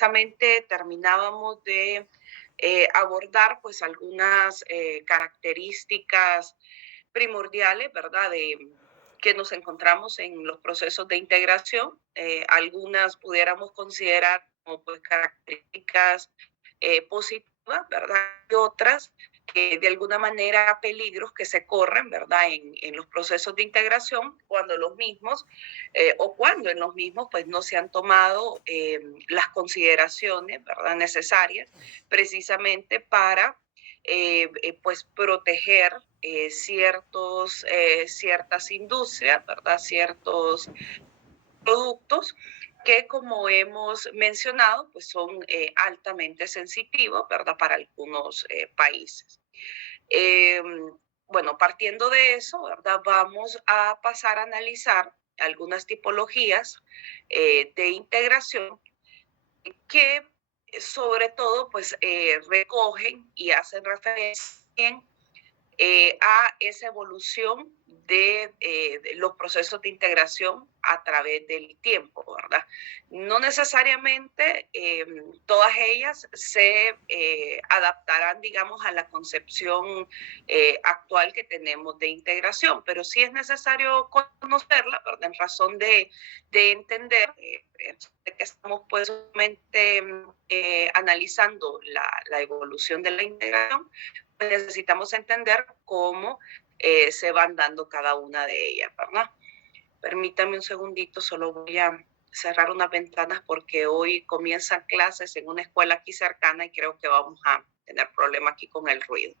precisamente terminábamos de abordar pues algunas características primordiales, ¿verdad? Que nos encontramos en los procesos de integración. Algunas pudiéramos considerar como pues características positivas, ¿verdad? Y otras que de alguna manera peligros que se corren, ¿verdad? En los procesos de integración cuando los mismos o cuando en los mismos pues no se han tomado las consideraciones, ¿verdad? Necesarias precisamente para pues proteger ciertas industrias, ¿verdad? Ciertos productos que, como hemos mencionado, pues son altamente sensitivos, ¿verdad? Para algunos países. Eh, bueno, partiendo de eso, ¿verdad? Vamos a pasar a analizar algunas tipologías de integración que sobre todo pues recogen y hacen referencia a esa evolución de los procesos de integración a través del tiempo, ¿verdad? No necesariamente todas ellas se adaptarán, digamos, a la concepción actual que tenemos de integración, pero sí es necesario conocerla, ¿verdad? En razón de entender que estamos pues solamente analizando la evolución de la integración, necesitamos entender cómo se van dando cada una de ellas, ¿verdad? Permítame un segundito, solo voy a cerrar unas ventanas porque hoy comienzan clases en una escuela aquí cercana y creo que vamos a tener problemas aquí con el ruido.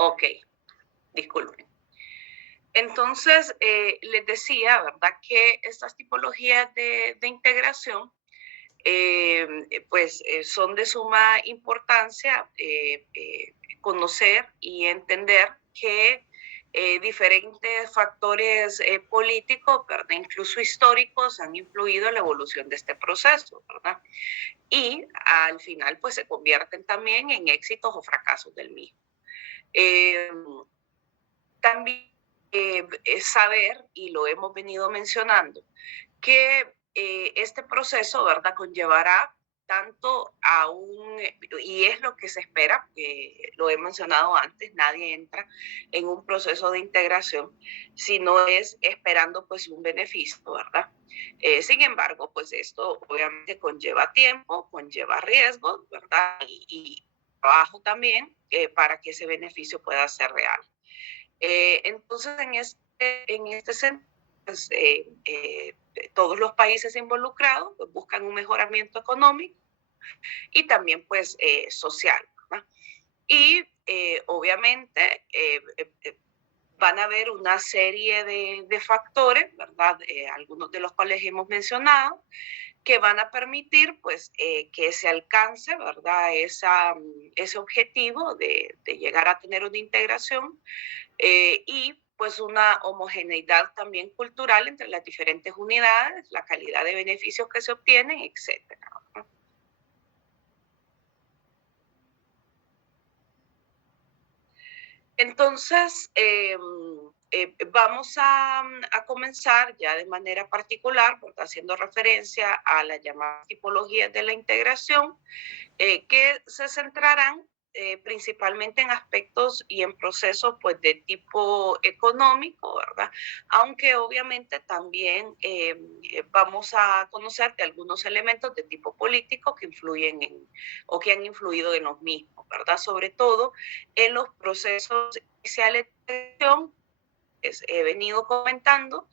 Ok, disculpen. Entonces, les decía, ¿verdad? Que estas tipologías de integración pues son de suma importancia conocer y entender que diferentes factores políticos, ¿verdad? Incluso históricos, han influido en la evolución de este proceso, ¿verdad? Y al final, pues se convierten también en éxitos o fracasos del mismo. Eh, También es saber, y lo hemos venido mencionando, que este proceso, ¿verdad?, conllevará tanto a y es lo que se espera, que lo he mencionado antes, nadie entra en un proceso de integración si no es esperando pues un beneficio, ¿verdad? Sin embargo, pues esto obviamente conlleva tiempo, conlleva riesgos, ¿verdad? Y trabajo también para que ese beneficio pueda ser real. Entonces, en este sentido, pues, todos los países involucrados pues, buscan un mejoramiento económico y también pues social, ¿verdad? Y obviamente van a haber una serie de factores, ¿verdad? Algunos de los cuales hemos mencionado, que van a permitir pues que se alcance, ¿verdad? Ese objetivo de llegar a tener una integración y pues una homogeneidad también cultural entre las diferentes unidades, la calidad de beneficios que se obtienen, etcétera. Entonces, vamos a comenzar ya de manera particular, porque haciendo referencia a las llamadas tipologías de la integración, que se centrarán principalmente en aspectos y en procesos pues, de tipo económico, ¿verdad? Aunque obviamente también vamos a conocer de algunos elementos de tipo político que influyen o que han influido en los mismos, ¿verdad? Sobre todo en los procesos iniciales de elección he venido comentando,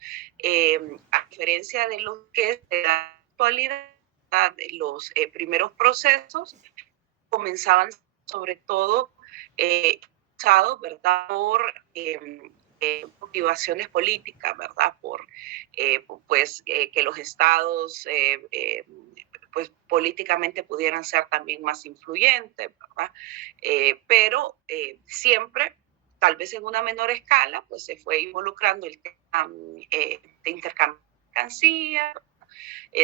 a diferencia de los que se da en la actualidad, los primeros procesos comenzaban sobre todo usados, ¿verdad? Por motivaciones políticas, ¿verdad? Por, pues, que los estados pues políticamente pudieran ser también más influyentes, ¿verdad? Pero siempre, tal vez en una menor escala, pues se fue involucrando el tema de intercambio de mercancía,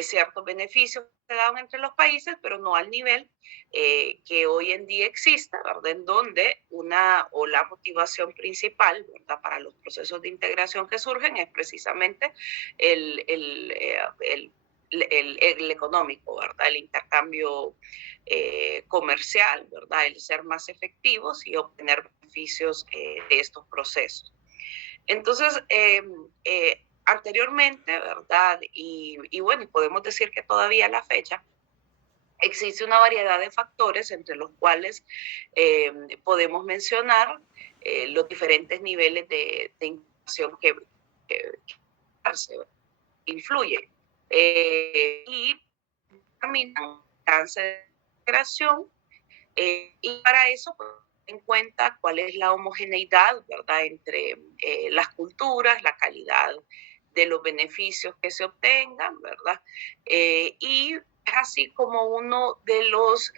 ciertos beneficios que se daban entre los países, pero no al nivel que hoy en día existe, ¿verdad? En donde una o la motivación principal, ¿verdad? Para los procesos de integración que surgen es precisamente el, el, eh, el, el económico, ¿verdad? El intercambio comercial, ¿verdad? El ser más efectivos y obtener beneficios de estos procesos. Entonces, anteriormente, ¿verdad? Y bueno, podemos decir que todavía a la fecha existe una variedad de factores entre los cuales podemos mencionar los diferentes niveles de integración que influyen. Y determinan el alcance de integración y para eso, pues, en cuenta cuál es la homogeneidad, ¿verdad?, entre las culturas, la calidad de los beneficios que se obtengan, ¿verdad? Y es así como uno de los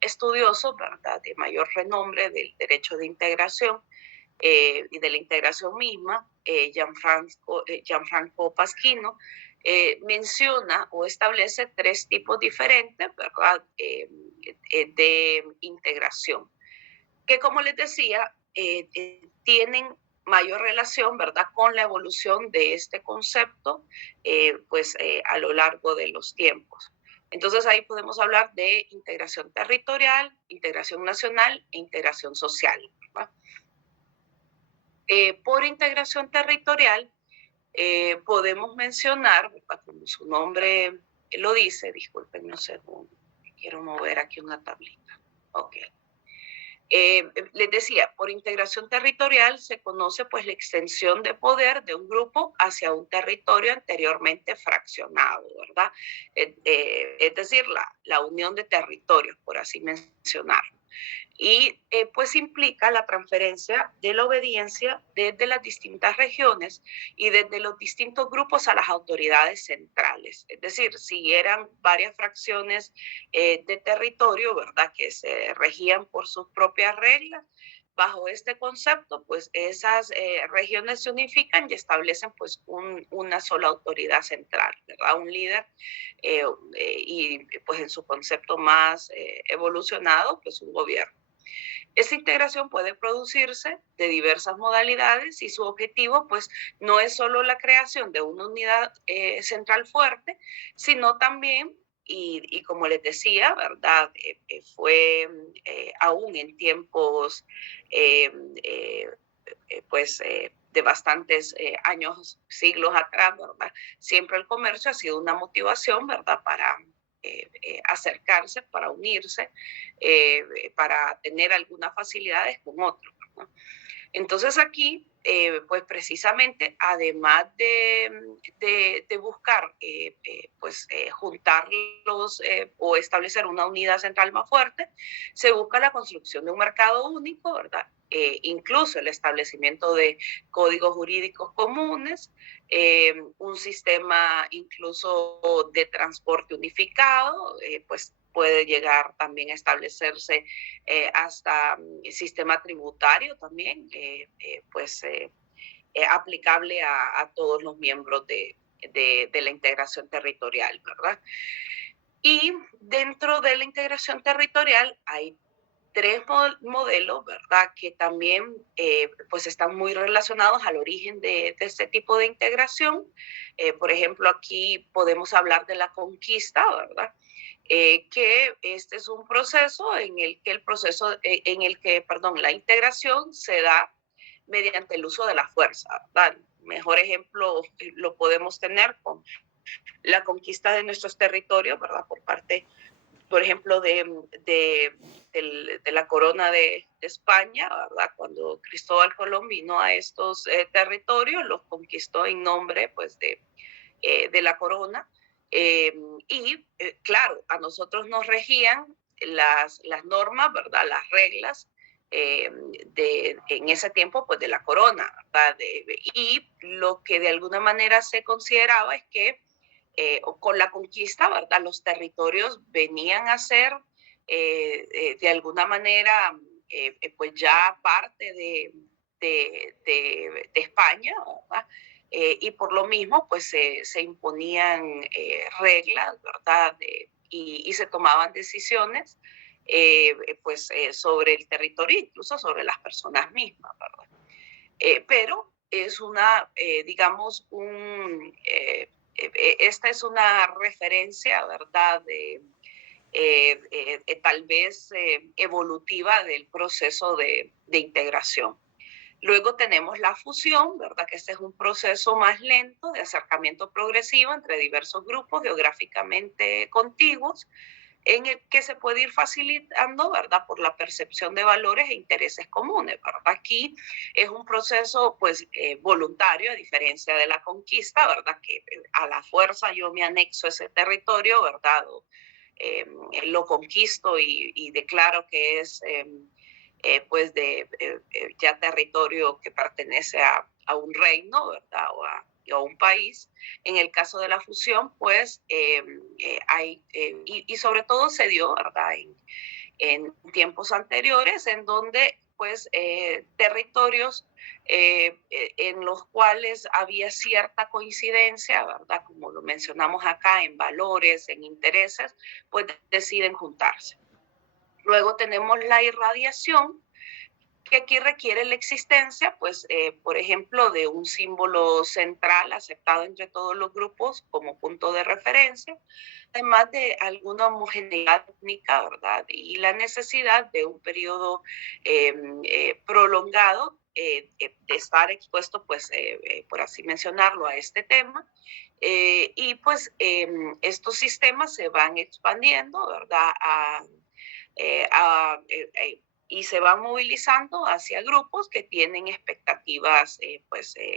estudiosos, ¿verdad?, de mayor renombre del derecho de integración y de la integración misma, Gianfranco Pasquino, menciona o establece tres tipos diferentes, ¿verdad? De integración, que como les decía, tienen mayor relación, ¿verdad?, con la evolución de este concepto, a lo largo de los tiempos. Entonces ahí podemos hablar de integración territorial, integración nacional e integración social, ¿verdad? Por integración territorial, podemos mencionar, como su nombre lo dice, disculpen un segundo, quiero mover aquí una tablita. Ok. Les decía, por integración territorial se conoce pues la extensión de poder de un grupo hacia un territorio anteriormente fraccionado, ¿verdad? Es decir, la unión de territorios, por así mencionarlo. Y pues implica la transferencia de la obediencia desde las distintas regiones y desde los distintos grupos a las autoridades centrales. Es decir, si eran varias fracciones de territorio, ¿verdad?, que se regían por sus propias reglas, bajo este concepto, pues esas regiones se unifican y establecen pues una sola autoridad central, ¿verdad? Un líder y pues en su concepto más evolucionado, pues un gobierno. Esta integración puede producirse de diversas modalidades y su objetivo pues no es solo la creación de una unidad central fuerte, sino también, y como les decía, ¿verdad? Aún en tiempos eh, eh, de bastantes años, siglos atrás, ¿verdad? Siempre el comercio ha sido una motivación, ¿verdad? Para acercarse, para unirse, para tener algunas facilidades con otros, ¿no? Entonces aquí, pues precisamente, además de buscar juntarlos o establecer una unidad central más fuerte, se busca la construcción de un mercado único, ¿verdad? Incluso el establecimiento de códigos jurídicos comunes, un sistema incluso de transporte unificado, pues puede llegar también a establecerse hasta sistema tributario también, aplicable a todos los miembros de la integración territorial, ¿verdad? Y dentro de la integración territorial hay tres modelos, ¿verdad?, que también pues están muy relacionados al origen de este tipo de integración. Por ejemplo, aquí podemos hablar de la conquista, ¿verdad? Que este es un proceso en el que la integración se da mediante el uso de la fuerza, ¿verdad? Mejor ejemplo lo podemos tener con la conquista de nuestros territorios, ¿verdad? Por parte, por ejemplo, de la corona de España, ¿verdad? Cuando Cristóbal Colón vino a estos territorios, los conquistó en nombre, pues, de la corona. Claro, a nosotros nos regían las normas, ¿verdad? Las reglas en ese tiempo, pues, de la corona, ¿verdad? Y lo que de alguna manera se consideraba es que o con la conquista, ¿verdad? Los territorios venían a ser de alguna manera pues ya parte de España, ¿verdad? Y por lo mismo pues se imponían reglas, ¿verdad? Y se tomaban decisiones sobre el territorio, incluso sobre las personas mismas, ¿verdad? Pero es una, digamos, esta es una referencia, ¿verdad? Tal vez evolutiva del proceso de integración. Luego tenemos la fusión, ¿verdad? Que este es un proceso más lento de acercamiento progresivo entre diversos grupos geográficamente contiguos, en el que se puede ir facilitando, ¿verdad? Por la percepción de valores e intereses comunes, ¿verdad? Aquí es un proceso, pues, voluntario, a diferencia de la conquista, ¿verdad? Que a la fuerza yo me anexo ese territorio, ¿verdad? Eh, lo conquisto y declaro que es pues ya territorio que pertenece a un reino, ¿verdad? O a un país. En el caso de la fusión, pues y sobre todo se dio, ¿verdad? En tiempos anteriores, en donde pues territorios en los cuales había cierta coincidencia, ¿verdad? Como lo mencionamos acá, en valores, en intereses, pues deciden juntarse. Luego tenemos la irradiación, que aquí requiere la existencia, pues, por ejemplo, de un símbolo central aceptado entre todos los grupos como punto de referencia, además de alguna homogeneidad étnica, ¿verdad? Y la necesidad de un periodo prolongado de estar expuesto, pues, por así mencionarlo, a este tema. Y pues estos sistemas se van expandiendo, ¿verdad? Eh, a, eh, eh, y se van movilizando hacia grupos que tienen expectativas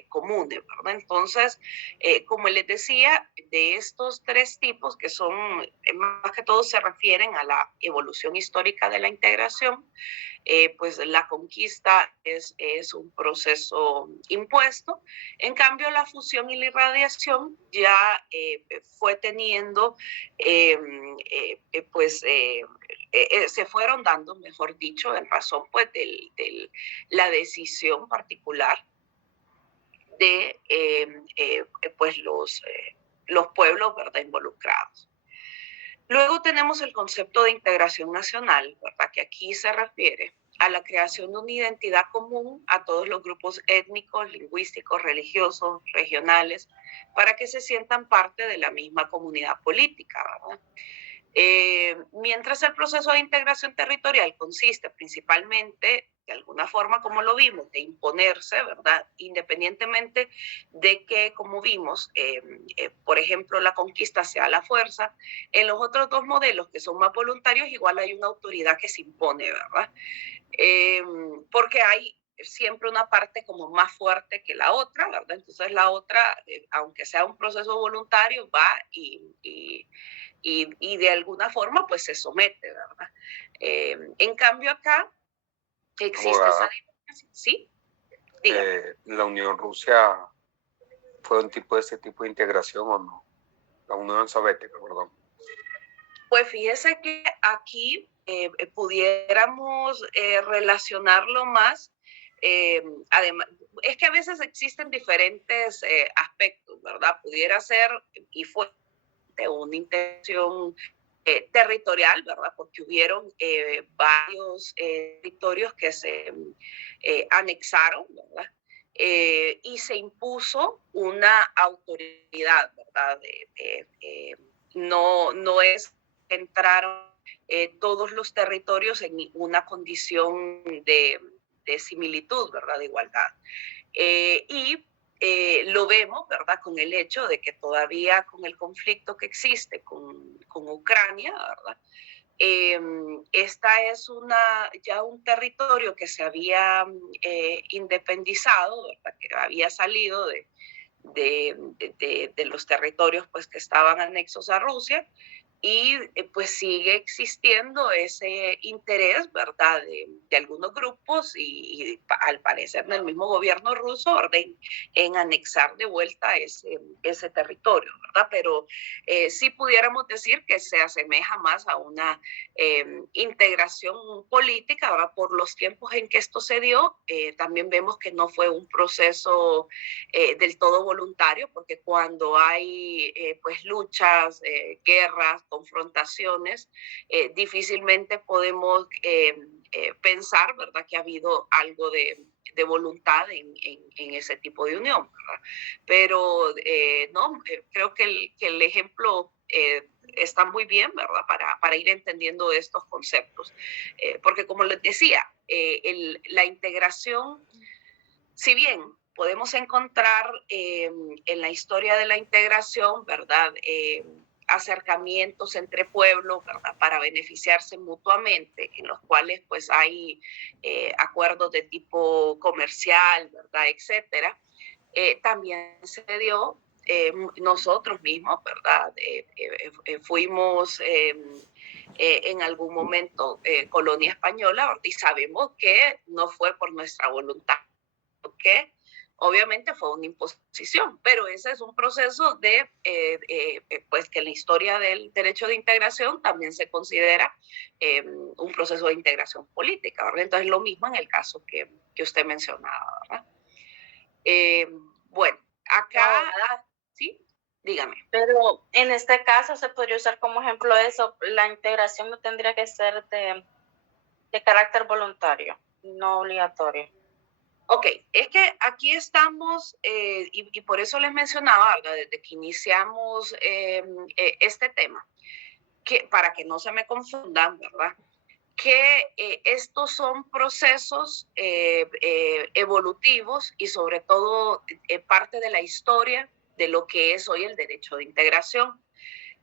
comunes, ¿verdad? Entonces, como les decía, de estos tres tipos que son, más que todo se refieren a la evolución histórica de la integración, pues la conquista es un proceso impuesto. En cambio, la fusión y la irradiación ya fue teniendo, eh, pues se fueron dando, mejor dicho, en razón pues de la decisión particular de pues los pueblos, ¿verdad? Involucrados. Luego tenemos el concepto de integración nacional, ¿verdad? Que aquí se refiere a la creación de una identidad común a todos los grupos étnicos, lingüísticos, religiosos, regionales, para que se sientan parte de la misma comunidad política, ¿verdad? Mientras el proceso de integración territorial consiste principalmente, de alguna forma, como lo vimos, de imponerse, ¿verdad? Independientemente de que, como vimos, por ejemplo, la conquista sea a la fuerza, en los otros dos modelos que son más voluntarios, igual hay una autoridad que se impone, ¿verdad? Porque hay siempre una parte como más fuerte que la otra, ¿verdad? Entonces la otra, aunque sea un proceso voluntario, va y de alguna forma pues se somete, ¿verdad? En cambio acá existe esa diferencia, ¿sí? ¿La Unión Rusia fue un tipo de ese tipo de integración o no? La Unión Soviética, perdón. Pues fíjese que aquí pudiéramos relacionarlo más, además, es que a veces existen diferentes aspectos, ¿verdad? Pudiera ser, y fue una intención territorial, ¿verdad? Porque hubieron varios territorios que se anexaron, ¿verdad? Y se impuso una autoridad, ¿verdad? No es que entraron todos los territorios en una condición de similitud, ¿verdad? De igualdad. Y lo vemos, ¿verdad? Con el hecho de que todavía con el conflicto que existe con Ucrania, ¿verdad? Esta es ya un territorio que se había independizado, ¿verdad? Que había salido de los territorios pues, que estaban anexos a Rusia, y pues sigue existiendo ese interés, ¿verdad?, de algunos grupos y al parecer del mismo gobierno ruso, ¿verdad?, en anexar de vuelta ese territorio, ¿verdad? Pero sí pudiéramos decir que se asemeja más a una integración política, ¿verdad? Por los tiempos en que esto se dio, también vemos que no fue un proceso del todo voluntario, porque cuando hay pues luchas, guerras, confrontaciones, difícilmente podemos pensar, ¿verdad?, que ha habido algo de voluntad en ese tipo de unión, ¿verdad? Pero no, creo que el ejemplo está muy bien, ¿verdad?, para ir entendiendo estos conceptos. Porque como les decía, la integración, si bien podemos encontrar en la historia de la integración, ¿verdad?, acercamientos entre pueblos, ¿verdad?, para beneficiarse mutuamente, en los cuales pues hay acuerdos de tipo comercial, ¿verdad?, etcétera. También se dio nosotros mismos, ¿verdad? Fuimos en algún momento colonia española, ¿verdad? Y sabemos que no fue por nuestra voluntad, que obviamente fue una imposición, pero ese es un proceso de, pues que en la historia del derecho de integración también se considera un proceso de integración política, ¿verdad? Entonces lo mismo en el caso que usted mencionaba, ¿verdad? Bueno, acá, Abogada, sí, dígame. pero en este caso se podría usar como ejemplo eso, la integración no tendría que ser de carácter voluntario, no obligatorio. Ok, es que aquí estamos, y por eso les mencionaba, ¿verdad?, desde que iniciamos este tema, que para que no se me confundan, ¿verdad?, que estos son procesos evolutivos y sobre todo parte de la historia de lo que es hoy el derecho de integración.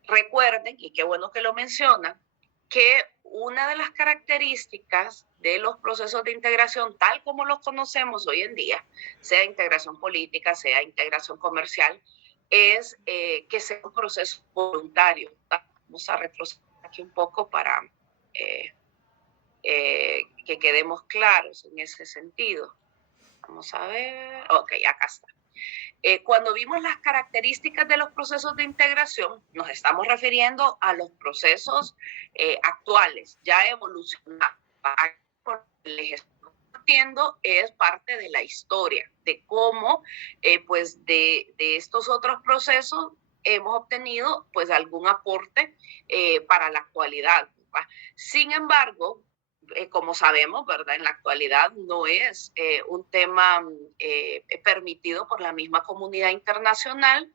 Recuerden, y qué bueno que lo mencionan, que una de las características de los procesos de integración, tal como los conocemos hoy en día, sea integración política, sea integración comercial, es que sea un proceso voluntario. Vamos a retroceder aquí un poco para eh, que quedemos claros en ese sentido. Vamos a ver. Ok, acá está. Cuando vimos las características de los procesos de integración, nos estamos refiriendo a los procesos actuales, ya evolucionados. Les estoy compartiendo es parte de la historia, de cómo pues de estos otros procesos hemos obtenido pues algún aporte para la actualidad, ¿verdad? Sin embargo, como sabemos, ¿verdad?, en la actualidad no es un tema permitido por la misma comunidad internacional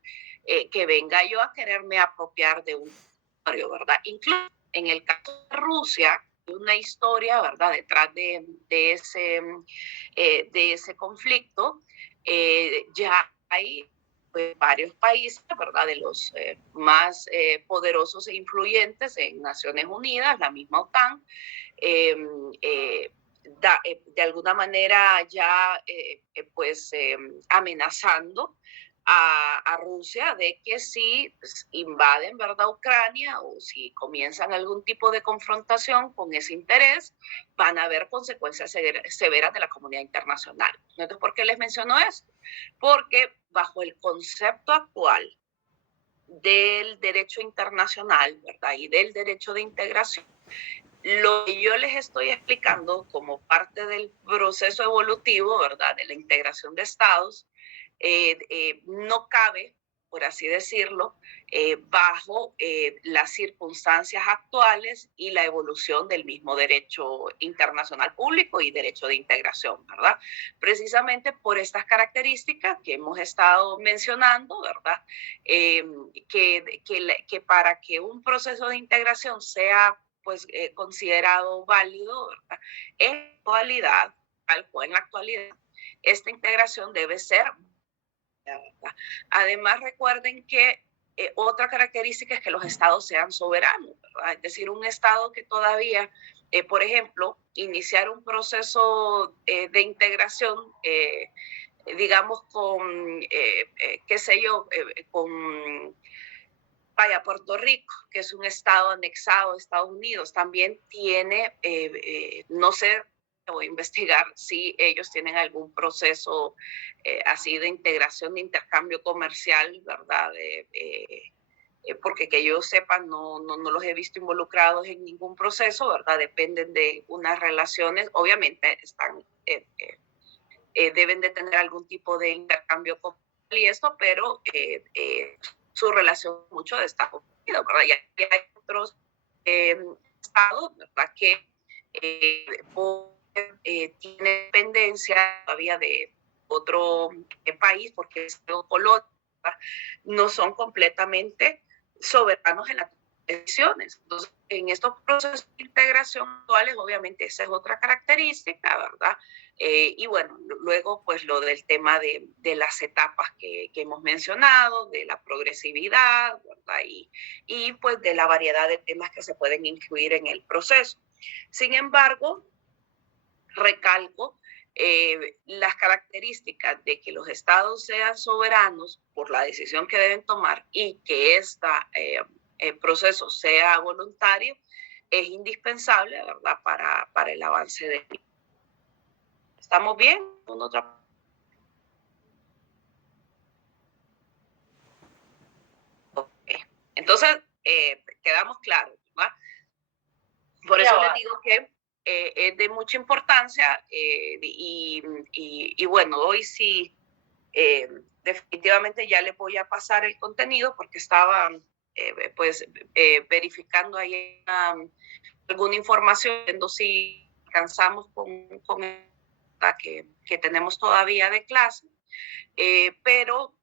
que venga yo a quererme apropiar de un territorio, ¿verdad? Incluso en el caso de Rusia, hay una historia, ¿verdad?, detrás de ese conflicto. Ya hay pues, varios países, ¿verdad?, de los más poderosos e influyentes en Naciones Unidas, la misma OTAN, eh, eh, de alguna manera ya pues amenazando a Rusia de que si invaden, ¿verdad?, Ucrania, o si comienzan algún tipo de confrontación con ese interés, van a haber consecuencias severas de la comunidad internacional. Entonces, ¿por qué les menciono esto? Porque bajo el concepto actual del derecho internacional, ¿verdad?, y del derecho de integración, lo que yo les estoy explicando como parte del proceso evolutivo, ¿verdad?, de la integración de estados, no cabe, por así decirlo, bajo las circunstancias actuales y la evolución del mismo derecho internacional público y derecho de integración, ¿verdad? Precisamente por estas características que hemos estado mencionando, ¿verdad? Que para que un proceso de integración sea pues considerado válido, ¿verdad?, en actualidad, tal cual en la actualidad, esta integración debe ser, ¿verdad? Además, recuerden que otra característica es que los estados sean soberanos, ¿verdad? Es decir, un estado que todavía, por ejemplo, iniciar un proceso de integración, digamos, con, qué sé yo, con vaya, Puerto Rico, que es un estado anexado a Estados Unidos, también tiene, no sé, voy a investigar si ellos tienen algún proceso así de integración, de intercambio comercial, ¿verdad? Porque que yo sepa, no los he visto involucrados en ningún proceso, ¿verdad? Dependen de unas relaciones, obviamente están, deben de tener algún tipo de intercambio comercial y esto, pero su relación mucho de Estados Unidos, ¿verdad? Y hay otros estados, ¿verdad? Que tienen dependencia todavía de otro país, porque es color, ¿verdad? No son completamente soberanos en las decisiones. Entonces, en estos procesos de integración actuales, obviamente esa es otra característica, ¿verdad? Y bueno, luego pues lo del tema de las etapas que hemos mencionado, de la progresividad, ¿verdad? Y pues de la variedad de temas que se pueden incluir en el proceso. Sin embargo, recalco las características de que los estados sean soberanos por la decisión que deben tomar y que el proceso sea voluntario es indispensable, ¿verdad? Para el avance de... ¿Estamos bien? Otra... Okay. Entonces, quedamos claros, ¿verdad? Por eso les digo que es de mucha importancia y bueno, hoy sí definitivamente ya les voy a pasar el contenido porque estaba verificando ahí alguna información, viendo si alcanzamos con la que tenemos todavía de clase, pero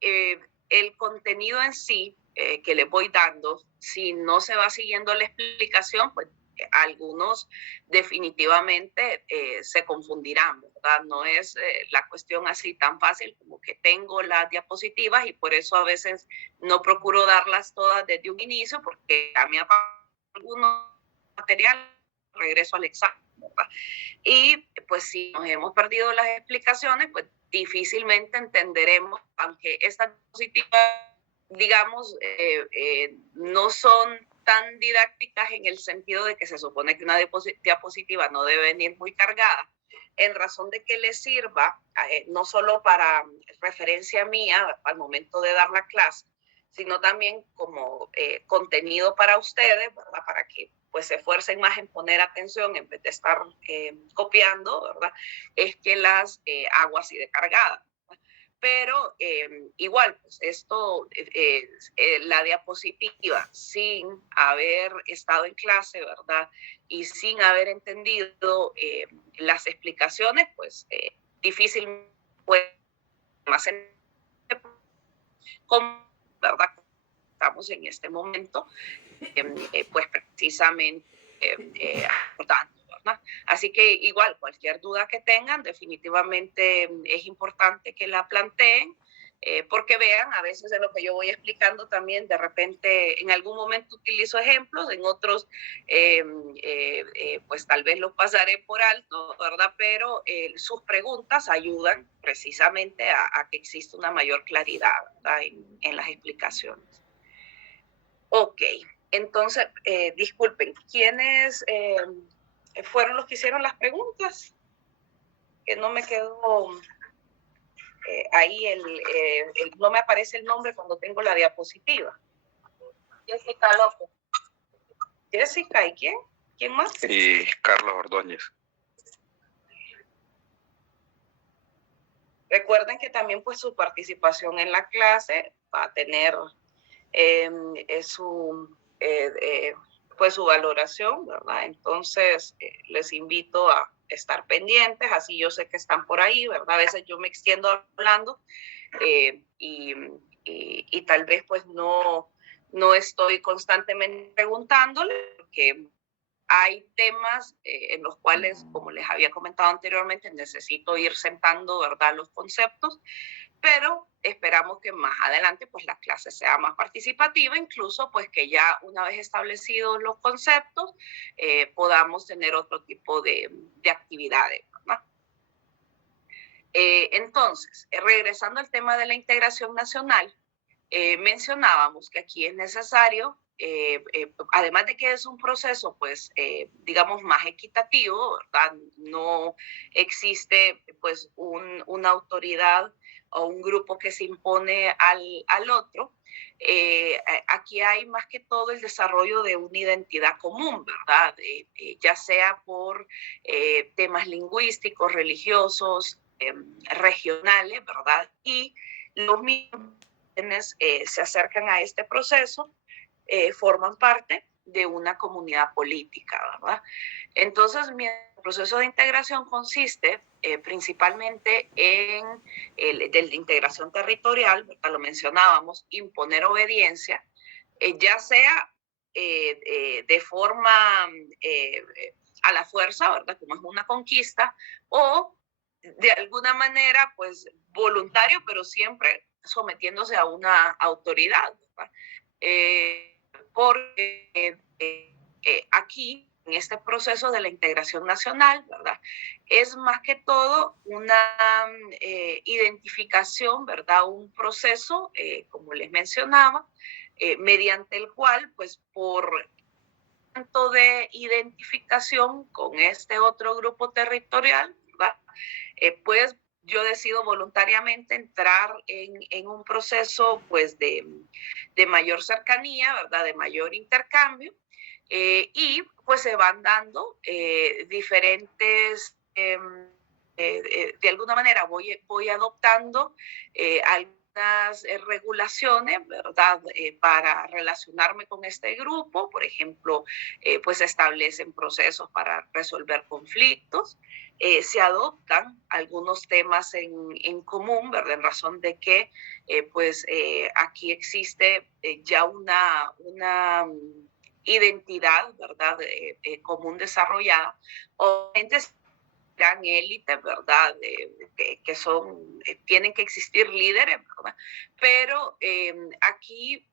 el contenido en sí que les voy dando, si no se va siguiendo la explicación, pues algunos definitivamente se confundirán, ¿verdad? No es la cuestión así tan fácil como que tengo las diapositivas y por eso a veces no procuro darlas todas desde un inicio porque a mí algunos materiales regreso al examen, ¿verdad? Y pues si nos hemos perdido las explicaciones, pues difícilmente entenderemos, aunque estas diapositivas, digamos, no son tan didácticas en el sentido de que se supone que una diapositiva no debe venir muy cargada, en razón de que les sirva no solo para referencia mía al momento de dar la clase, sino también como contenido para ustedes, ¿verdad? Para que pues se esfuercen más en poner atención en vez de estar copiando, ¿verdad? Es que las hago así de cargadas. Pero igual, pues esto, la diapositiva, sin haber estado en clase, ¿verdad? Y sin haber entendido las explicaciones, pues difícil puede más ¿verdad? Estamos en este momento, pues precisamente abordando. Así que igual, cualquier duda que tengan, definitivamente es importante que la planteen, porque vean, a veces de lo que yo voy explicando también, de repente en algún momento utilizo ejemplos, en otros pues tal vez los pasaré por alto, ¿verdad? Pero sus preguntas ayudan precisamente a que exista una mayor claridad, ¿verdad? En las explicaciones. Ok, entonces, disculpen, ¿quiénes fueron los que hicieron las preguntas? Que no me quedó ahí, no me aparece el nombre cuando tengo la diapositiva. Jessica López. Jessica, ¿y quién? ¿Quién más? Y Carlos Ordóñez. Recuerden que también pues su participación en la clase va a tener pues su valoración, ¿verdad? Entonces les invito a estar pendientes, así yo sé que están por ahí, ¿verdad? A veces yo me extiendo hablando y tal vez pues no estoy constantemente preguntándole, porque hay temas en los cuales, como les había comentado anteriormente, necesito ir sentando, ¿verdad?, los conceptos, pero esperamos que más adelante pues la clase sea más participativa, incluso pues que ya una vez establecidos los conceptos podamos tener otro tipo de actividades, ¿verdad? Entonces, regresando al tema de la integración nacional, mencionábamos que aquí es necesario, además de que es un proceso, pues, digamos, más equitativo, ¿verdad? No existe, pues, una autoridad o un grupo que se impone al otro. Aquí hay más que todo el desarrollo de una identidad común, ¿verdad? Ya sea por temas lingüísticos, religiosos, regionales, ¿verdad? Y los mismos quienes se acercan a este proceso forman parte de una comunidad política, ¿verdad? Entonces, el proceso de integración consiste principalmente en de la integración territorial, ¿verdad? Lo mencionábamos, imponer obediencia, ya sea de forma a la fuerza, ¿verdad? Como es una conquista, o de alguna manera, pues voluntario, pero siempre sometiéndose a una autoridad, ¿verdad? Porque aquí, en este proceso de la integración nacional, ¿verdad? Es más que todo una identificación, ¿verdad? Un proceso, como les mencionaba, mediante el cual, pues por tanto de identificación con este otro grupo territorial, ¿verdad? Pues yo decido voluntariamente entrar en un proceso pues de mayor cercanía, ¿verdad? De mayor intercambio, y pues se van dando diferentes, de alguna manera voy adoptando algunas regulaciones, ¿verdad? Para relacionarme con este grupo, por ejemplo, pues se establecen procesos para resolver conflictos, se adoptan algunos temas en común, ¿verdad? En razón de que pues aquí existe ya una identidad, ¿verdad? Común desarrollada. Obviamente gran élite, ¿verdad? Que son, tienen que existir líderes, ¿verdad? Pero aquí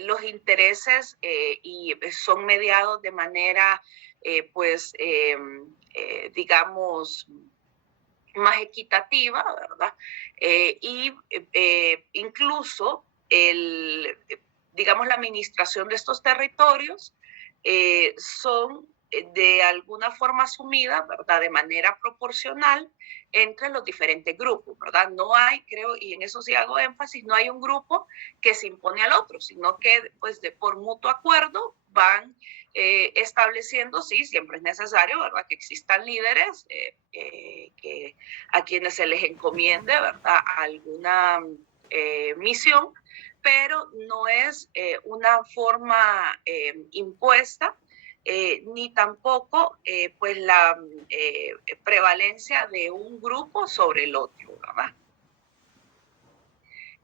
los intereses y son mediados de manera, pues, digamos, más equitativa, ¿verdad? Y incluso digamos, la administración de estos territorios son de alguna forma asumida, ¿verdad? De manera proporcional entre los diferentes grupos, ¿verdad? No hay, creo, y en eso sí hago énfasis, no hay un grupo que se impone al otro, sino que pues por mutuo acuerdo van estableciendo, sí, siempre es necesario, ¿verdad? Que existan líderes que a quienes se les encomiende, ¿verdad? Alguna misión, pero no es una forma impuesta, ni tampoco pues la prevalencia de un grupo sobre el otro, ¿verdad?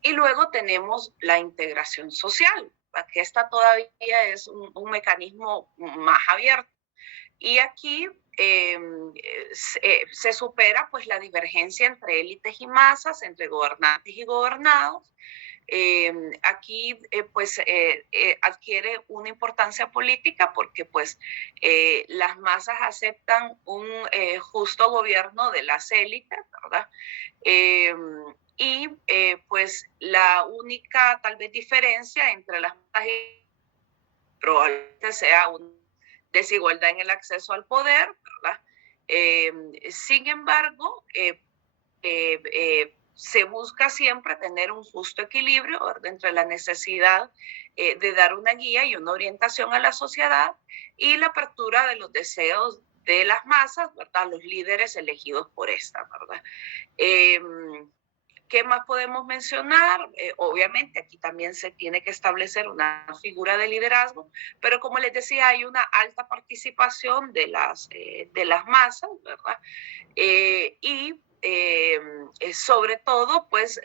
Y luego tenemos la integración social, ¿verdad? Que esta todavía es un mecanismo más abierto. Y aquí se supera pues la divergencia entre élites y masas, entre gobernantes y gobernados. Aquí pues adquiere una importancia política porque pues las masas aceptan un justo gobierno de las élites, ¿verdad? Y pues la única tal vez diferencia entre las masas probablemente sea una desigualdad en el acceso al poder, ¿verdad? Sin embargo, se busca siempre tener un justo equilibrio, ¿verdad? Entre la necesidad de dar una guía y una orientación a la sociedad y la apertura de los deseos de las masas, ¿verdad? Los líderes elegidos por esta, ¿verdad? ¿Qué más podemos mencionar? Obviamente aquí también se tiene que establecer una figura de liderazgo, pero como les decía, hay una alta participación de las masas, ¿verdad? Y sobre todo, pues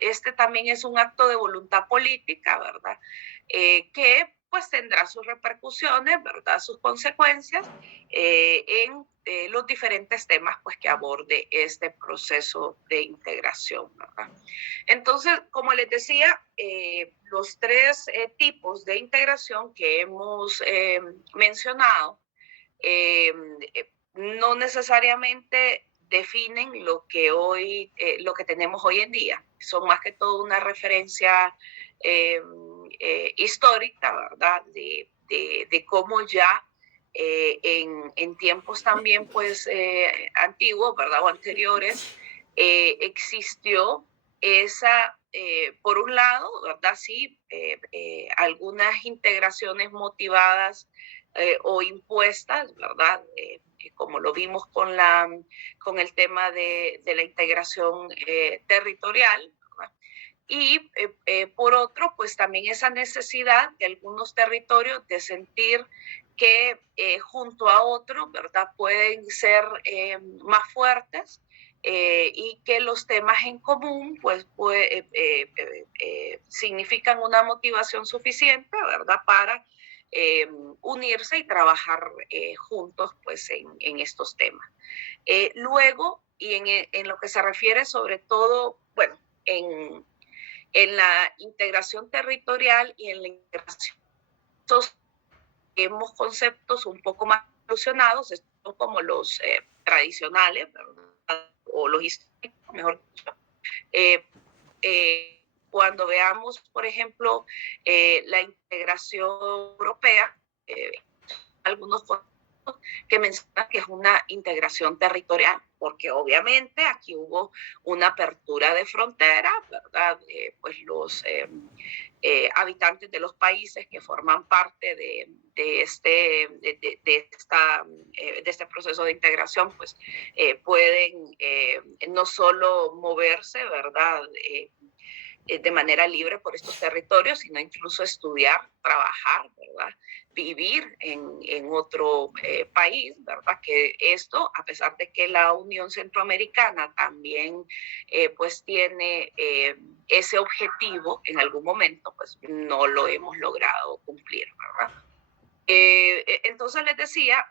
este también es un acto de voluntad política, ¿verdad? Que pues tendrá sus repercusiones, ¿verdad? Sus consecuencias en los diferentes temas pues que aborde este proceso de integración, ¿verdad? Entonces, como les decía, los tres tipos de integración que hemos mencionado no necesariamente definen lo que tenemos hoy en día. son más que todo una referencia histórica, ¿verdad? De cómo ya en tiempos también pues antiguos, ¿verdad? O anteriores, existió esa, por un lado, ¿verdad? Sí, algunas integraciones motivadas o impuestas, ¿verdad? Como lo vimos con el tema de la integración territorial, ¿verdad? Y por otro, pues también esa necesidad de algunos territorios de sentir que junto a otros, ¿verdad? Pueden ser más fuertes y que los temas en común, pues, significan una motivación suficiente, ¿verdad? Para unirse y trabajar juntos, pues, en estos temas. Luego, y en lo que se refiere sobre todo, bueno, en la integración territorial y en la integración social, vemos conceptos un poco más evolucionados, estos como los tradicionales, ¿verdad? O los históricos, mejor dicho. Cuando veamos, por ejemplo, la integración europea, algunos conceptos que mencionan que es una integración territorial, porque obviamente aquí hubo una apertura de frontera, ¿verdad? Pues los habitantes de los países que forman parte de este proceso de integración, pues pueden no solo moverse, ¿verdad? De manera libre por estos territorios, sino incluso estudiar, trabajar, ¿verdad? Vivir en otro país, ¿verdad? Que esto, a pesar de que la Unión Centroamericana también pues tiene ese objetivo en algún momento, pues no lo hemos logrado cumplir, ¿verdad? Entonces les decía,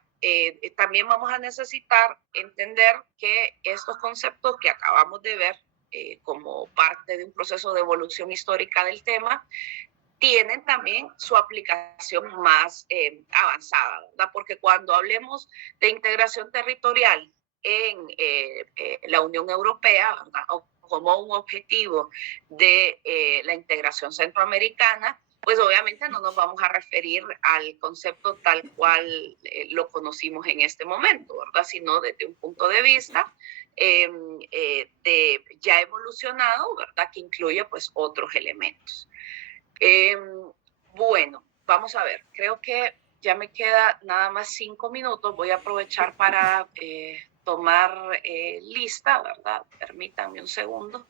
también vamos a necesitar entender que estos conceptos que acabamos de ver como parte de un proceso de evolución histórica del tema, tienen también su aplicación más avanzada, ¿verdad? Porque cuando hablemos de integración territorial en la Unión Europea, ¿verdad? O como un objetivo de la integración centroamericana, pues obviamente no nos vamos a referir al concepto tal cual lo conocimos en este momento, ¿verdad? Sino desde un punto de vista ya evolucionado, ¿verdad? Que incluye pues otros elementos. Bueno, vamos a ver, creo que ya me queda nada más 5 minutos, voy a aprovechar para tomar lista, ¿verdad? Permítanme un segundo.